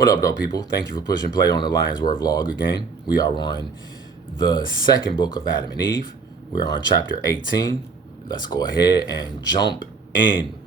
What up, though, people? Thank you for pushing play on the Lion's Word vlog again. We are on the second book of Adam and Eve. We're on chapter 18. Let's go ahead and jump in.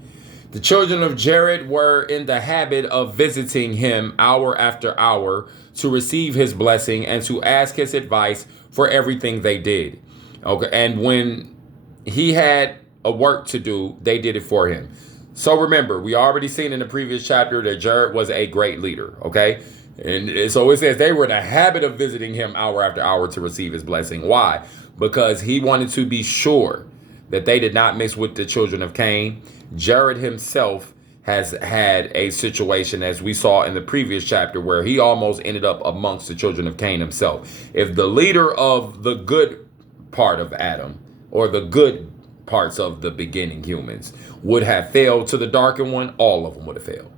The children of Jared were in the habit of visiting him hour after hour to receive his blessing and to ask his advice for everything they did. Okay, and when he had a work to do, they did it for him. So remember, we already seen in the previous chapter that Jared was a great leader, okay? And so it says they were in a habit of visiting him hour after hour to receive his blessing. Why? Because he wanted to be sure that they did not mix with the children of Cain. Jared himself has had a situation, as we saw in the previous chapter, where he almost ended up amongst the children of Cain himself. If the leader of the good part of Adam, or the good parts of the beginning humans, would have failed to the darkened one, all of them would have failed.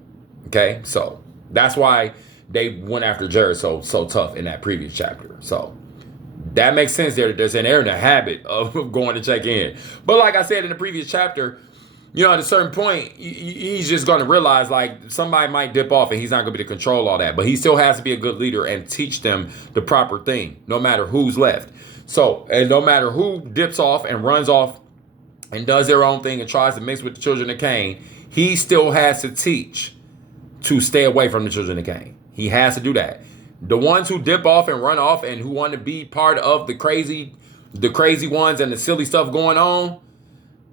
Okay, so that's why they went after Jared so tough in that previous chapter. So that makes sense there. They're saying they're in the habit of going to check in. But like I said in the previous chapter, at a certain point, he's just going to realize like somebody might dip off and he's not going to be able to control all that. But he still has to be a good leader and teach them the proper thing, no matter who's left. So, and no matter who dips off and runs off and does their own thing and tries to mix with the children of Cain, he still has to teach to stay away from the children of Cain. He has to do that. The ones who dip off and run off and who want to be part of the crazy ones and the silly stuff going on,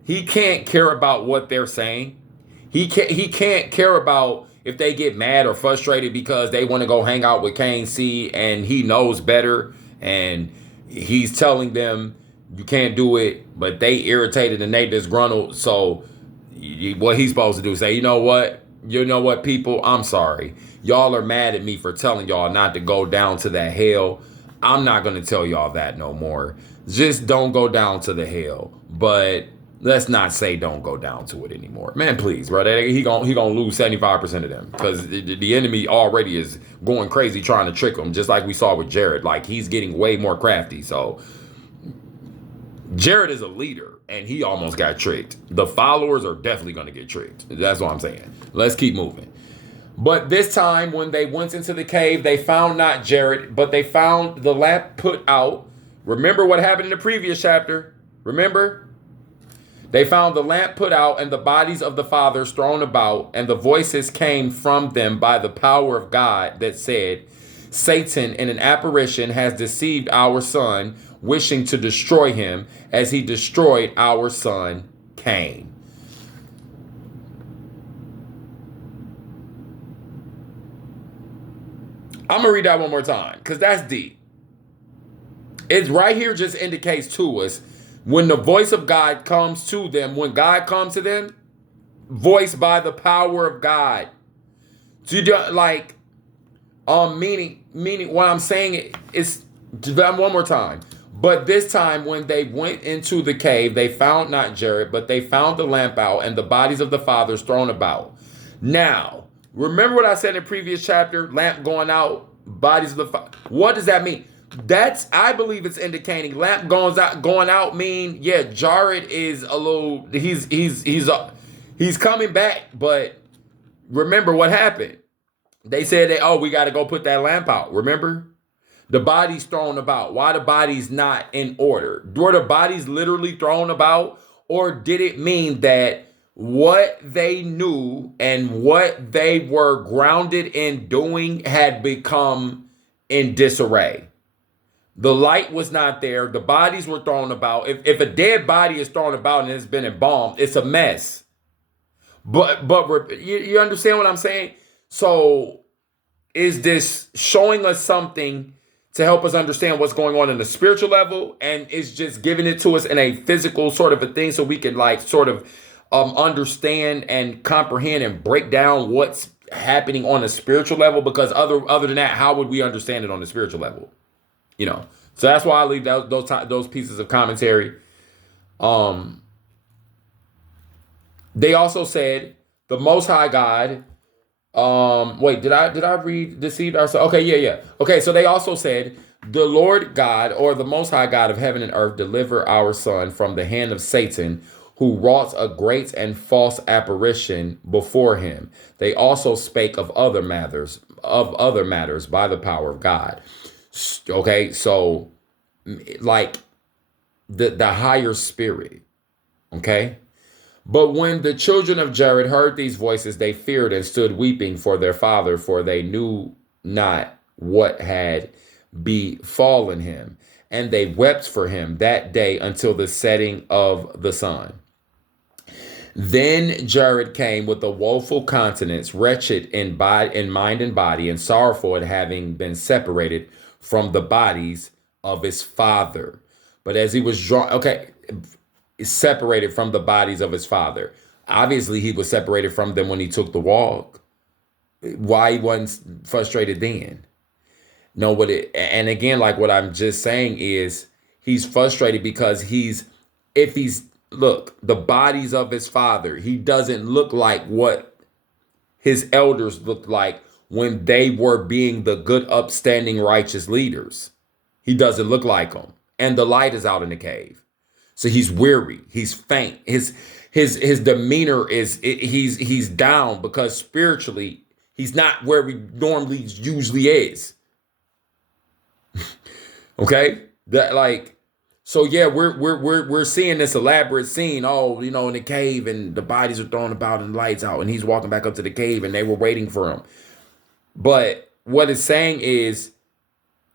he can't care about what they're saying. He can't care about if they get mad or frustrated because they want to go hang out with Cain seed and he knows better and he's telling them you can't do it, but they irritated and they disgruntled. So what he's supposed to do is say, you know what, people, I'm sorry. Y'all are mad at me for telling y'all not to go down to that hell. I'm not going to tell y'all that no more. Just don't go down to the hell. But let's not say don't go down to it anymore. Man, please, bro. He gonna lose 75% of them because the enemy already is going crazy trying to trick him, just like we saw with Jared. Like, he's getting way more crafty. So Jared is a leader, and he almost got tricked. The followers are definitely going to get tricked. That's what I'm saying. Let's keep moving. But this time, when they went into the cave, they found not Jared, but they found the lamp put out. Remember what happened in the previous chapter? Remember? They found the lamp put out and the bodies of the fathers thrown about, and the voices came from them by the power of God that said, Satan in an apparition has deceived our son, wishing to destroy him as he destroyed our son Cain. I'm going to read that one more time because that's deep. It's right here just indicates to us when the voice of God comes to them, when God comes to them, voiced by the power of God. So you don't like, meaning what I'm saying is, one more time. But this time when they went into the cave, they found not Jared, but they found the lamp out and the bodies of the fathers thrown about. Now, remember what I said in the previous chapter, lamp going out, bodies of the fathers. What does that mean? I believe it's indicating lamp going out mean, yeah, Jared is a little, he's coming back, but remember what happened. They said we got to go put that lamp out. Remember? The bodies thrown about. Why the bodies not in order? Were the bodies literally thrown about? Or did it mean that what they knew and what they were grounded in doing had become in disarray? The light was not there. The bodies were thrown about. If a dead body is thrown about and it's been embalmed, it's a mess. But you understand what I'm saying? So is this showing us something to help us understand what's going on in the spiritual level, and it's just giving it to us in a physical sort of a thing so we can like sort of understand and comprehend and break down what's happening on a spiritual level? Because other than that, how would we understand it on the spiritual level? So that's why I leave those pieces of commentary. They also said the Most High God. Wait, did I read deceived ourselves? Okay, yeah. Okay, so they also said the Lord God, or the Most High God of heaven and earth, deliver our son from the hand of Satan, who wrought a great and false apparition before him. They also spake of other matters, of other matters by the power of God. Okay, so like the higher spirit. Okay. But when the children of Jared heard these voices, they feared and stood weeping for their father, for they knew not what had befallen him. And they wept for him that day until the setting of the sun. Then Jared came with a woeful countenance, wretched in mind and body, and sorrowful at having been separated from the bodies of his father. But as he was drawn, okay, separated from the bodies of his father. Obviously, he was separated from them when he took the walk. Why he wasn't frustrated then? No, and again, like what I'm just saying is he's frustrated because if he's, look, the bodies of his father, he doesn't look like what his elders looked like when they were being the good, upstanding, righteous leaders. He doesn't look like them. And the light is out in the cave. So he's weary, he's faint. His demeanor he's down because spiritually he's not where he normally usually is. Okay? That like so yeah, we're seeing this elaborate scene, in the cave, and the bodies are thrown about and the lights out, and he's walking back up to the cave and they were waiting for him. But what it's saying is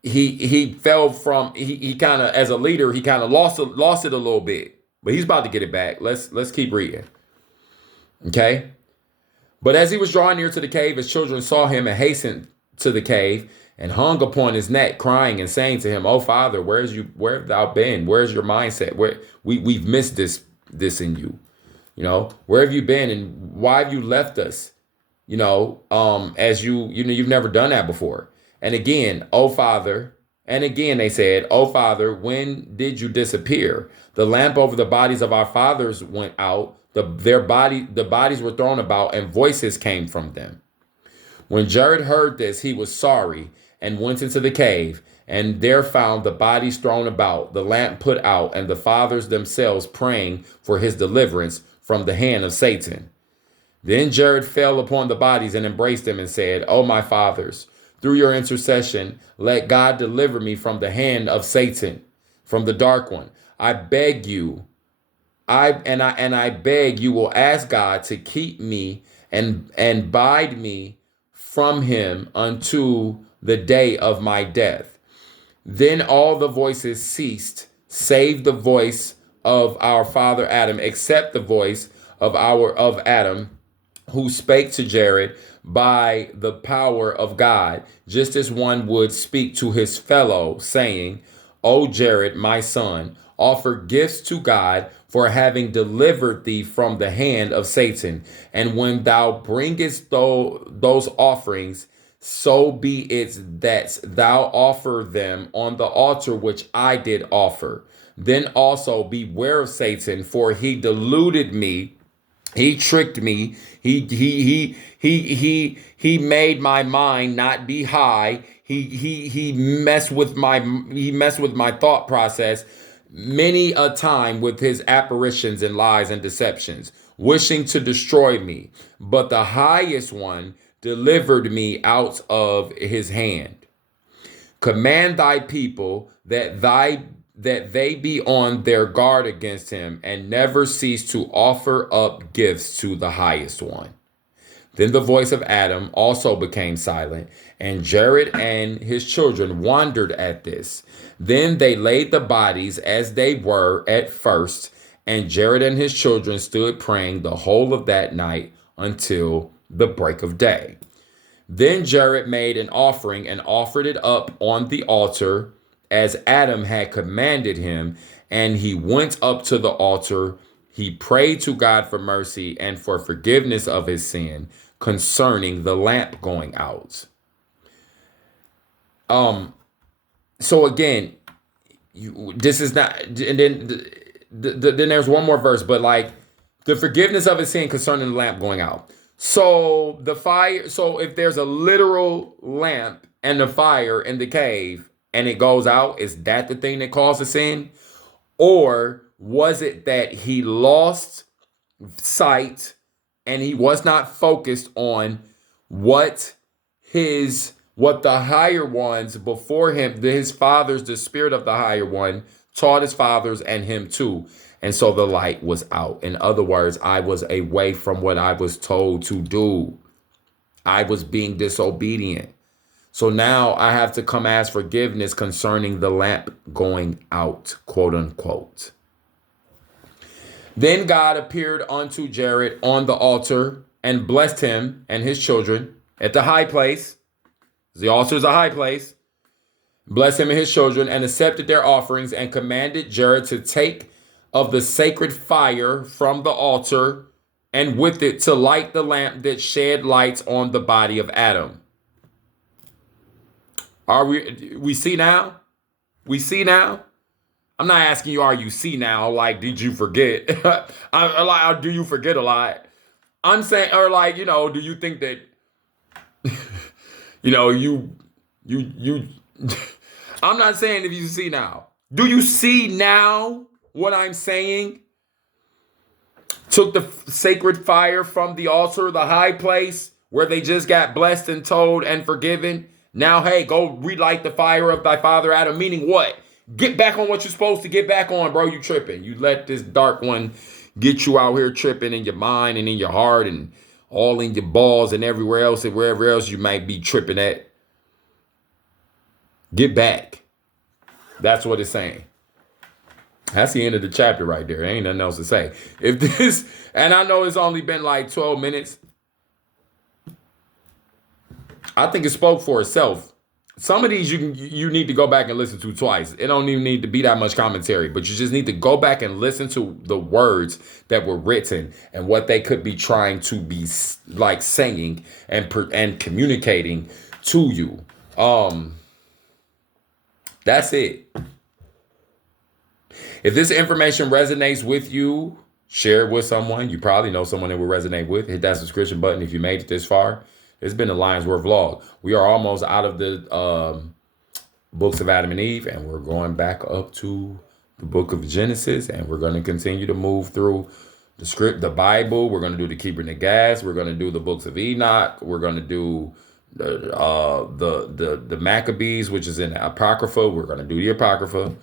he fell from he kind of, as a leader, he kind of lost it a little bit, but he's about to get it back. Let's keep reading. Okay. But as he was drawing near to the cave, his children saw him and hastened to the cave and hung upon his neck, crying and saying to him, "Oh Father, where have thou been? Where's your mindset? We've missed this in you. Where have you been, and why have you left us? As you've never done that before." And again, "Oh Father," and again they said, "Oh Father, when did you disappear? The lamp over the bodies of our fathers went out. The bodies were thrown about, and voices came from them." When Jared heard this, he was sorry and went into the cave, and there found the bodies thrown about, the lamp put out, and the fathers themselves praying for his deliverance from the hand of Satan. Then Jared fell upon the bodies and embraced them and said, "Oh, my fathers, through your intercession, let God deliver me from the hand of Satan, from the dark one. I beg you, I beg you will ask God to keep me and bide me from him unto the day of my death." Then all the voices ceased, save the voice of our father Adam, except the voice of Adam, who spake to Jared by the power of God, just as one would speak to his fellow, saying, "O Jared, my son, offer gifts to God for having delivered thee from the hand of Satan. And when thou bringest those offerings, so be it that thou offer them on the altar which I did offer. Then also beware of Satan, for he deluded me. He tricked me. He made my mind not be high. He messed with my thought process many a time with his apparitions and lies and deceptions, wishing to destroy me. But the highest one delivered me out of his hand. Command thy people that they be on their guard against him, and never cease to offer up gifts to the highest one." Then the voice of Adam also became silent, and Jared and his children wondered at this. Then they laid the bodies as they were at first, and Jared and his children stood praying the whole of that night until the break of day. Then Jared made an offering and offered it up on the altar as Adam had commanded him, and he went up to the altar. He prayed to God for mercy and for forgiveness of his sin concerning the lamp going out. So again, this is not, and then then there's one more verse, but like the forgiveness of his sin concerning the lamp going out. So the fire, so if there's a literal lamp and the fire in the cave and it goes out, is that the thing that caused the sin? Or was it that he lost sight and he was not focused on what what the higher ones before him, his fathers, the spirit of the higher one, taught his fathers and him too. And so the light was out. In other words, I was away from what I was told to do. I was being disobedient. So now I have to come ask forgiveness concerning the lamp going out, quote unquote. Then God appeared unto Jared on the altar and blessed him and his children at the high place. The altar is a high place. Blessed him and his children and accepted their offerings and commanded Jared to take of the sacred fire from the altar and with it to light the lamp that shed lights on the body of Adam. We see now? We see now? I'm not asking you, are you see now? Like, did you forget? Do you forget a lot? I'm saying, or like, do you think that, you, I'm not saying if you see now. Do you see now what I'm saying? Took the sacred fire from the altar, the high place, where they just got blessed and told and forgiven. Now, hey, go relight the fire of thy father Adam. Meaning what? Get back on what you're supposed to get back on, bro. You tripping. You let this dark one get you out here tripping in your mind and in your heart and all in your balls and everywhere else and wherever else you might be tripping at. Get back. That's what it's saying. That's the end of the chapter right there. Ain't nothing else to say. If this, and I know it's only been like 12 minutes. I think it spoke for itself. Some of these you need to go back and listen to twice. It don't even need to be that much commentary, but you just need to go back and listen to the words that were written and what they could be trying to be like saying and communicating to you. That's it. If this information resonates with you, share it with someone. You probably know someone that will resonate with. Hit that subscription button if you made it this far. It's been a Lions Word vlog. We are almost out of the books of Adam and Eve, and we're going back up to the book of Genesis, and we're going to continue to move through the Bible. We're going to do the Keeper and the Gas. We're going to do the books of Enoch. We're going to do the Maccabees, which is in the Apocrypha. We're going to do the Apocrypha.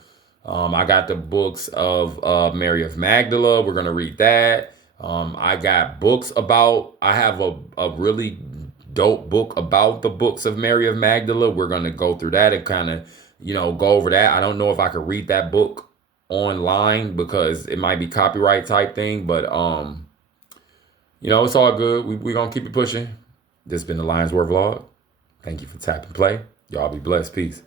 I got the books of Mary of Magdala. We're going to read that. I got books about, I have a really dope book about the books of Mary of Magdala. We're going to go through that and kind of, go over that. I don't know if I could read that book online because it might be copyright type thing, but, it's all good. We're going to keep it pushing. This has been the Lions Word vlog. Thank you for tapping play. Y'all be blessed. Peace.